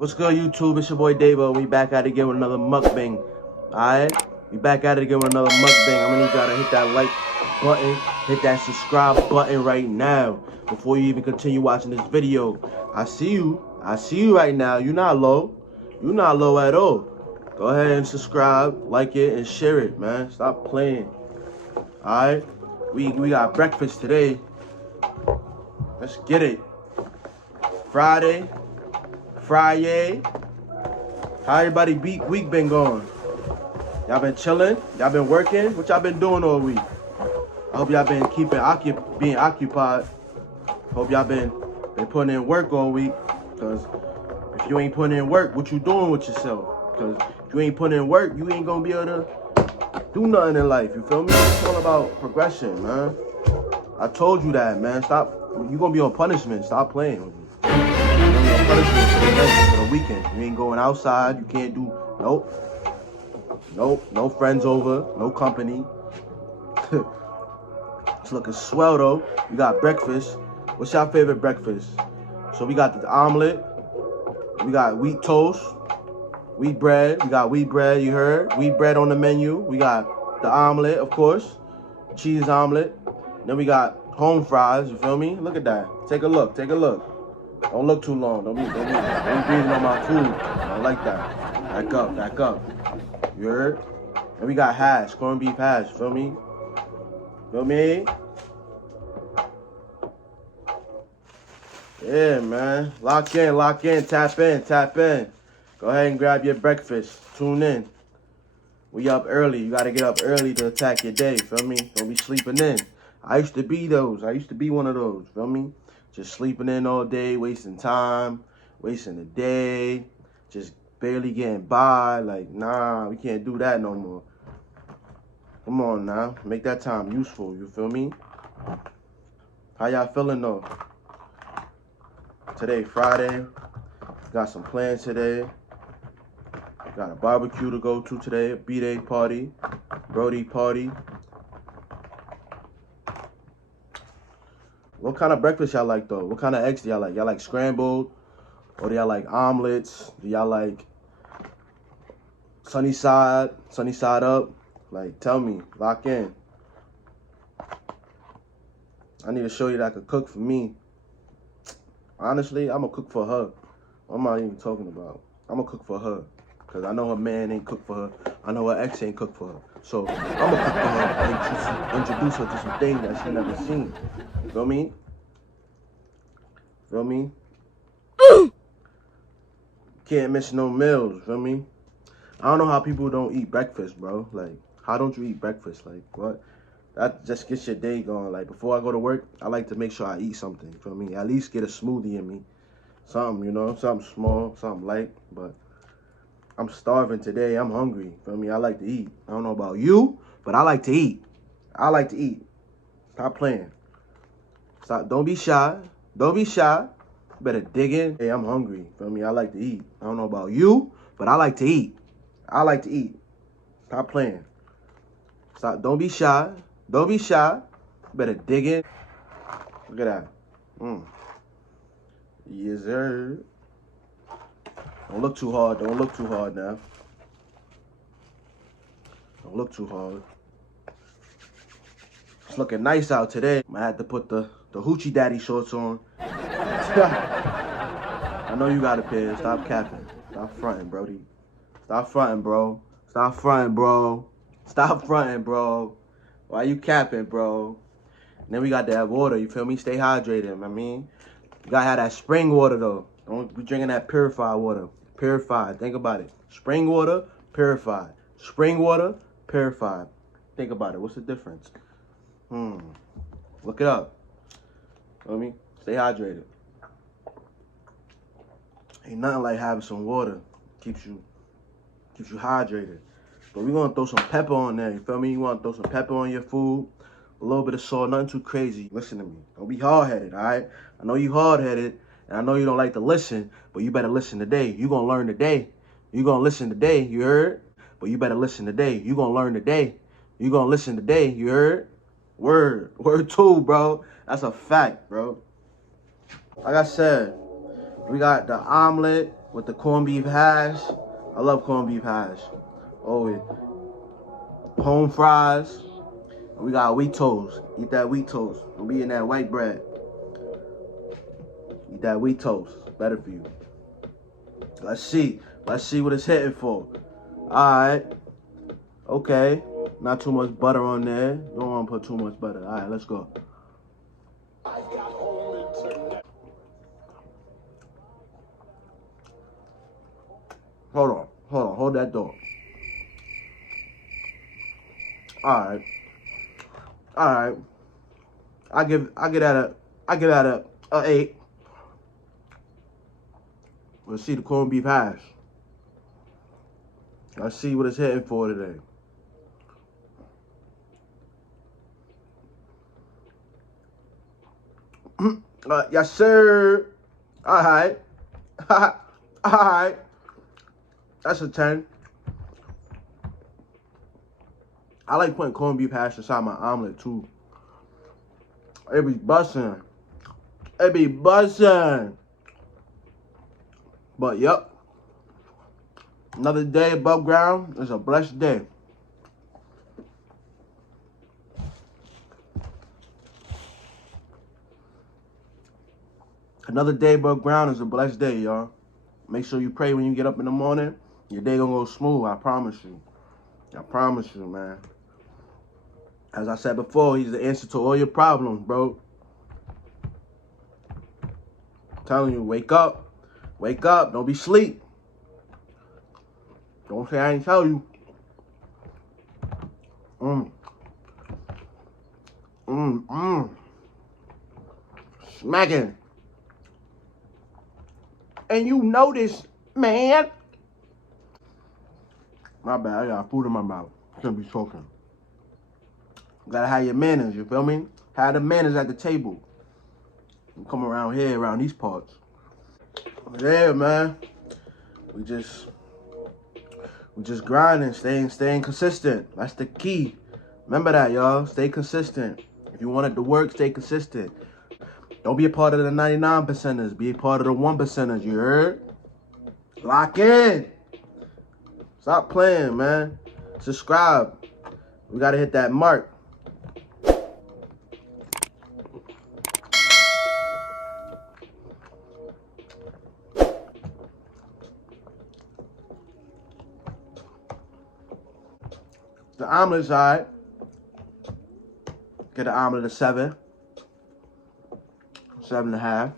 What's good, YouTube? It's your boy Davo. We back at it again with another mukbang. Alright? We back at it again with another mukbang. I'm gonna need y'all to hit that like button, hit that subscribe button right now before you even continue watching this video. I see you. I see you right now. You're not low. You're not low at all. Go ahead and subscribe, like it, and share it, man. Stop playing. Alright? We got breakfast today. Let's get it. Friday. How everybody week been going? Y'all been chilling? Y'all been working? What y'all been doing all week? I hope y'all been being occupied. Hope y'all been putting in work all week. Cause if you ain't putting in work, what you doing with yourself? Cause if you ain't putting in work, you ain't gonna be able to do nothing in life. You feel me? It's all about progression, man. I told you that, man. Stop. You gonna be on punishment. Stop playing with me. Punishment for the weekend. You ain't going outside. You can't do nope. No friends over. No company. It's looking swell though. We got breakfast. What's your favorite breakfast? So we got the omelet. We got wheat toast, wheat bread. We got wheat bread. You heard? Wheat bread on the menu. We got the omelet, of course, cheese omelet. Then we got home fries. You feel me? Look at that. Take a look. Take a look. Don't look too long. Don't be breathing on my food. I like that. Back up. You heard? And we got hash, corned beef hash. Feel me? Feel me? Yeah, man. Lock in, tap in. Go ahead and grab your breakfast. Tune in. We up early. You gotta get up early to attack your day. Feel me? Don't be sleeping in. I used to be those. I used to be one of those. Feel me? Just sleeping in all day, wasting time, wasting the day, just barely getting by. Like, nah, we can't do that no more. Come on now, make that time useful, you feel me? How y'all feeling though? Today, Friday, got some plans today. Got a barbecue to go to today, a B-Day party, Brody party. What kind of breakfast y'all like though? What kind of eggs do y'all like? Y'all like scrambled? Or do y'all like omelets? Do y'all like sunny side up? Like, tell me, lock in. I need to show you that I could cook for me. Honestly, I'm gonna cook for her. I'm not even talking about. I'm gonna cook for her. Cause I know her man ain't cook for her. I know her ex ain't cook for her. So I'm gonna cook for her and introduce her to some things that she never seen. Feel me? Feel me? Can't miss no meals, feel me? I don't know how people don't eat breakfast, bro. Like, how don't you eat breakfast? Like, what? That just gets your day going. Like, before I go to work, I like to make sure I eat something, feel me? At least get a smoothie in me. Something, you know, something small, something light. But I'm starving today. I'm hungry, feel me? I like to eat. I don't know about you, but I like to eat. I like to eat. Stop playing. Stop. Don't be shy. Don't be shy. Better dig in. Hey, I'm hungry. Feel me? I like to eat. I don't know about you, but I like to eat. I like to eat. Stop playing. Stop. Don't be shy. Don't be shy. Better dig in. Look at that. Yes, sir. Don't look too hard. Don't look too hard now. Don't look too hard. It's looking nice out today. I had to put the hoochie daddy shorts on. I know you got a pair. Stop capping. Stop fronting, Brody. Stop fronting, bro. Stop fronting, bro. Stop fronting, bro. Why you capping, bro? And then we got that water, you feel me? Stay hydrated, I mean. You gotta have that spring water, though. Don't be drinking that purified water. Purified. Think about it. Spring water, purified. Spring water, purified. Think about it. What's the difference? Look it up. Feel me? Stay hydrated. Ain't nothing like having some water. Keeps you hydrated. But we're gonna throw some pepper on there, you feel me? You wanna throw some pepper on your food, a little bit of salt, nothing too crazy. Listen to me. Don't be hard-headed, all right? I know you hard-headed, and I know you don't like to listen, but you better listen today. You gonna learn today. You gonna listen today, you heard? But you better listen today. You gonna learn today. You gonna listen today, you heard? Word 2, bro. That's a fact, bro. Like I said, we got the omelet, with the corned beef hash. I love corned beef hash. Always. Home fries. We got wheat toast. Eat that wheat toast. Don't be in that white bread. Eat that wheat toast. It's better for you. Let's see. Let's see what it's hitting for. Alright. Okay. Not too much butter on there. Don't want to put too much butter. Alright, let's go. Hold on. Hold on. Hold that door. Alright. Alright. I give that a 8. Let's see the corned beef hash. Let's see what it's hitting for today. Yes, sir. All right. All right. That's a 10. I like putting corned beef hash inside my omelet, too. It be bussin'. It be bussin'. But, yep. Another day above ground is a blessed day. Another day above ground is a blessed day, y'all. Make sure you pray when you get up in the morning. Your day gonna go smooth, I promise you. I promise you, man. As I said before, he's the answer to all your problems, bro. I'm telling you, wake up. Wake up. Don't be asleep. Don't say I ain't tell you. Smacking. And you know this, man. My bad, I got food in my mouth. Shouldn't be talking. Gotta have your manners, you feel me? Have the manners at the table. You come around here, around these parts. Yeah, man. We just grinding, staying consistent. That's the key. Remember that, y'all. Stay consistent. If you want it to work, stay consistent. Don't be a part of the 99%ers. Be a part of the 1%ers, you heard? Lock in. Stop playing, man. Subscribe. We gotta hit that mark. The omelet side. Get the omelet a 7. 7.5.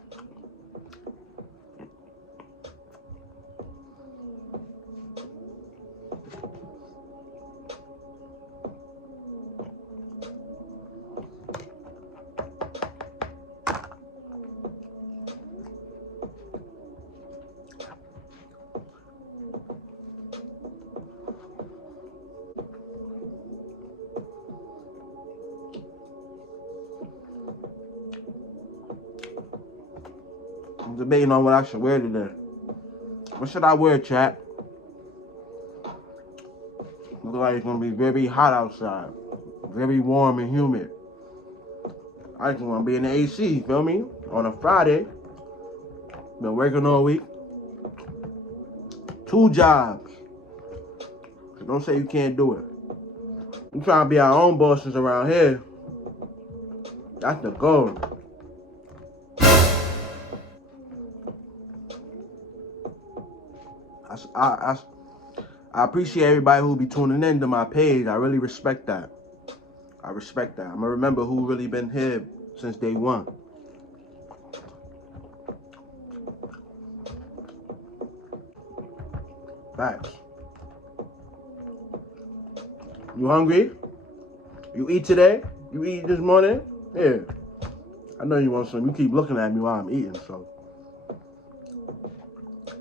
I'm debating on what I should wear today. What should I wear, chat? Looks like it's gonna be very hot outside. Very warm and humid. I just wanna be in the AC, feel me? On a Friday. Been working all week. 2 jobs. So don't say you can't do it. We trying to be our own bosses around here. That's the goal. I appreciate everybody who be tuning in to my page. I really respect that. I respect that. I'm gonna remember who really been here since day one. Facts. You hungry? You eat today? You eat this morning? Yeah. I know you want some. You keep looking at me while I'm eating, so.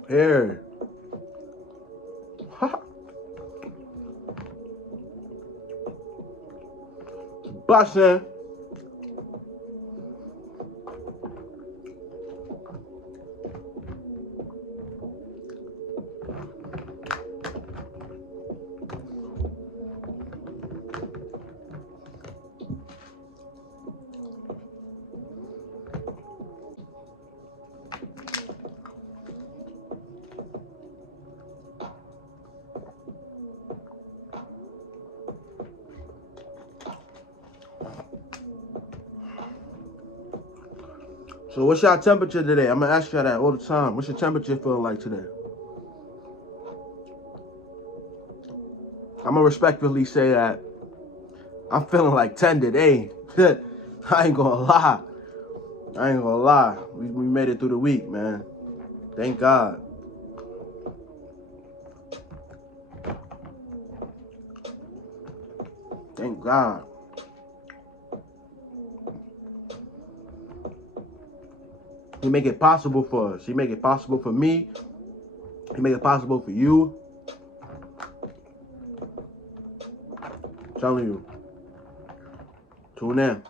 Here. Bussin'. So what's your temperature today? I'm gonna ask you that all the time. What's your temperature feeling like today? I'm gonna respectfully say that I'm feeling like 10 today. I ain't gonna lie. I ain't gonna lie. We made it through the week, man. Thank God. Thank God. He make it possible for us. He make it possible for me. He make it possible for you. I'm telling you. Tune in.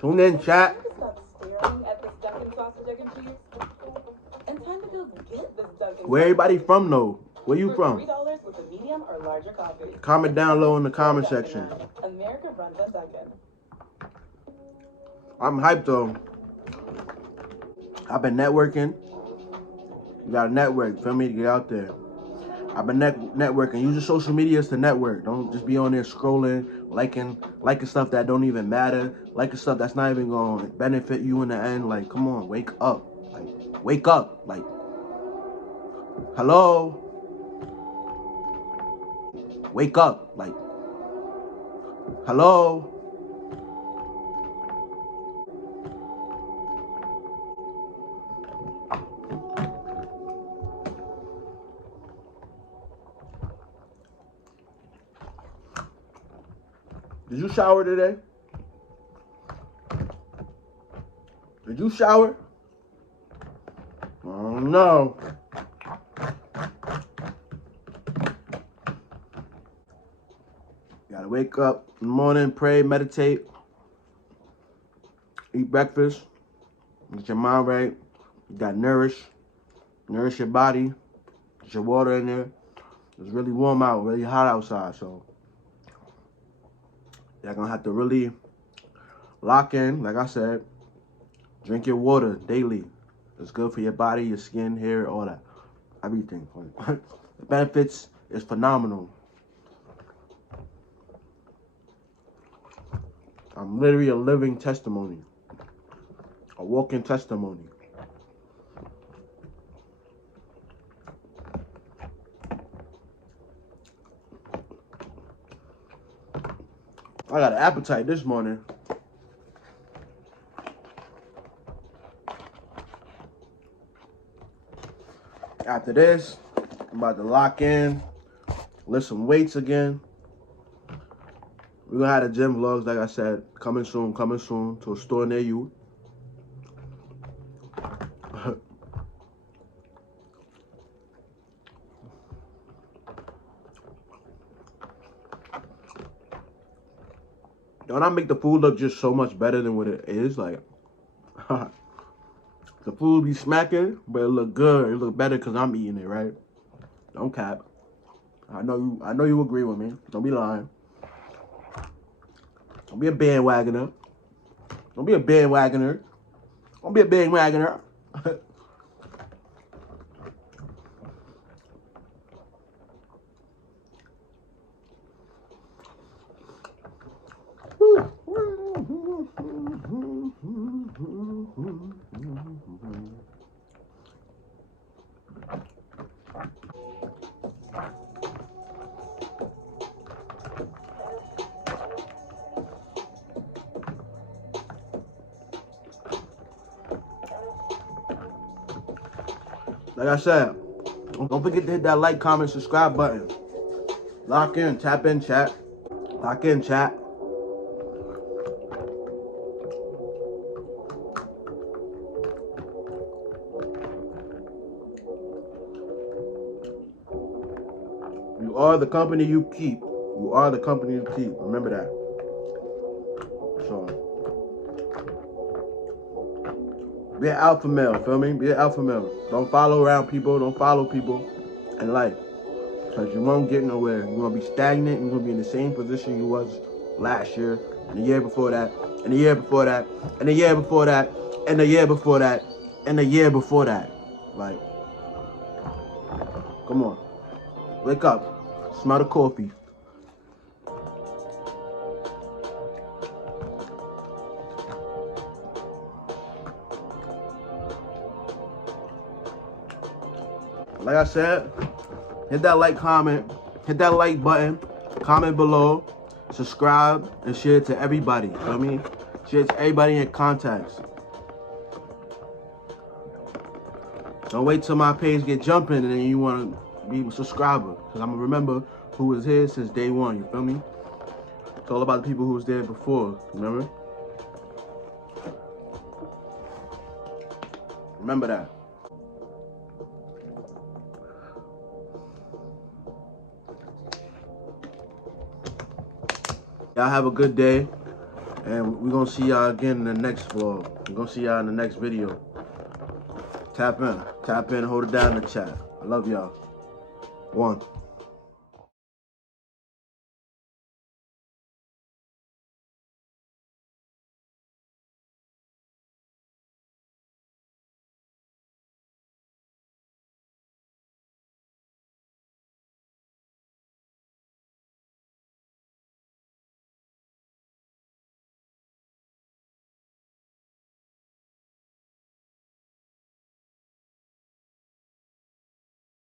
Tune in, chat. Where everybody from, though? Where you from? Comment down low in the comment section. I'm hyped, though. I've been networking. You gotta network, feel me, to get out there. I've been networking. Use your social medias to network. Don't just be on there scrolling, liking stuff that don't even matter, liking stuff that's not even gonna benefit you in the end. Like, come on, wake up. Like, wake up. Like, hello? Wake up. Like, hello? Did you shower today? Did you shower? Oh no. You gotta wake up in the morning, pray, meditate, eat breakfast, get your mind right. You gotta nourish your body, get your water in there. It's really warm out, really hot outside, so you're gonna have to really lock in, like I said. Drink your water daily. It's good for your body, your skin, hair, all that. Everything. The benefits is phenomenal. I'm literally a living testimony. A walking testimony. I got an appetite this morning. After this, I'm about to lock in, lift some weights again. We're gonna have the gym vlogs, like I said, coming soon to a store near you. Don't I make the food look just so much better than what it is? Like, the food be smacking, but it look good. It look better because I'm eating it, right? Don't cap. I know you agree with me. Don't be lying. Don't be a bandwagoner. Don't be a bandwagoner. Don't be a bandwagoner. Like I said, don't forget to hit that like, comment, subscribe button. Lock in, tap in, chat. Lock in, chat. You are the company you keep. You are the company you keep. Remember that. So, be an alpha male, feel me? Be an alpha male. Don't follow around people. Don't follow people in life. Because you won't get nowhere. You're going to be stagnant. You're going to be in the same position you was last year, and the year before that, and the year before that, and the year before that, and the year before that, and the year before that. Like, come on. Wake up. Smell the coffee. Like I said, hit that like comment, hit that like button, comment below, subscribe, and share it to everybody. You feel me? Share it to everybody in contacts. Don't wait till my page get jumping and then you want to be a subscriber. Because I'm going to remember who was here since day one. You feel me? It's all about the people who was there before. Remember? Remember that. Y'all have a good day. And we're going to see y'all again in the next vlog. We're going to see y'all in the next video. Tap in, hold it down in the chat. I love y'all. 1.